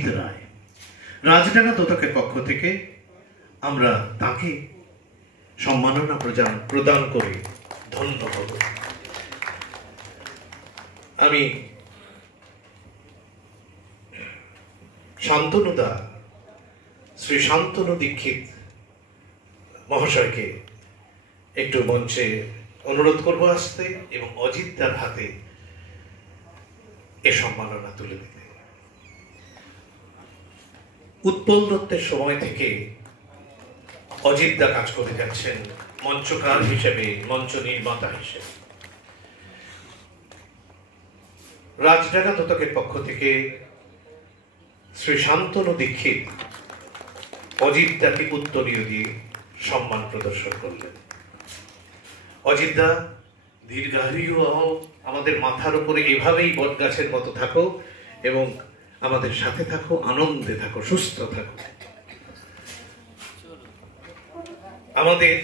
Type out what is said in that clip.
রায় রাজডাঙ্গা দোতকের পক্ষ থেকে আমরা তাকে সম্মাননা প্রদান করে ধন্য হব। আমি শান্তনুদা শ্রী শান্তনু দীক্ষিত মহাশয়কে একটু মঞ্চে অনুরোধ করবো আসতে এবং অজিত দার হাতে এ সম্মাননা তুলে দিতে। উৎপল দত্তের সময় থেকে অজিত দা কাজ করে যাচ্ছেন মঞ্চকার হিসেবে, মঞ্চ নির্মাতা হিসেবে। রাজডাঙ্গা দোতকের পক্ষ থেকে শ্রী শান্তনু দীক্ষিত অজিত দাকে উত্তরীয় দিয়ে সম্মান প্রদর্শন করলেন। অজিত দা দীর্ঘায়ু হও, আমাদের মাথার উপরে এভাবেই বটগাছের মতো থাকো এবং আমাদের সাথে থাকো, আনন্দে থাকো, সুস্থ থাকো। আমাদের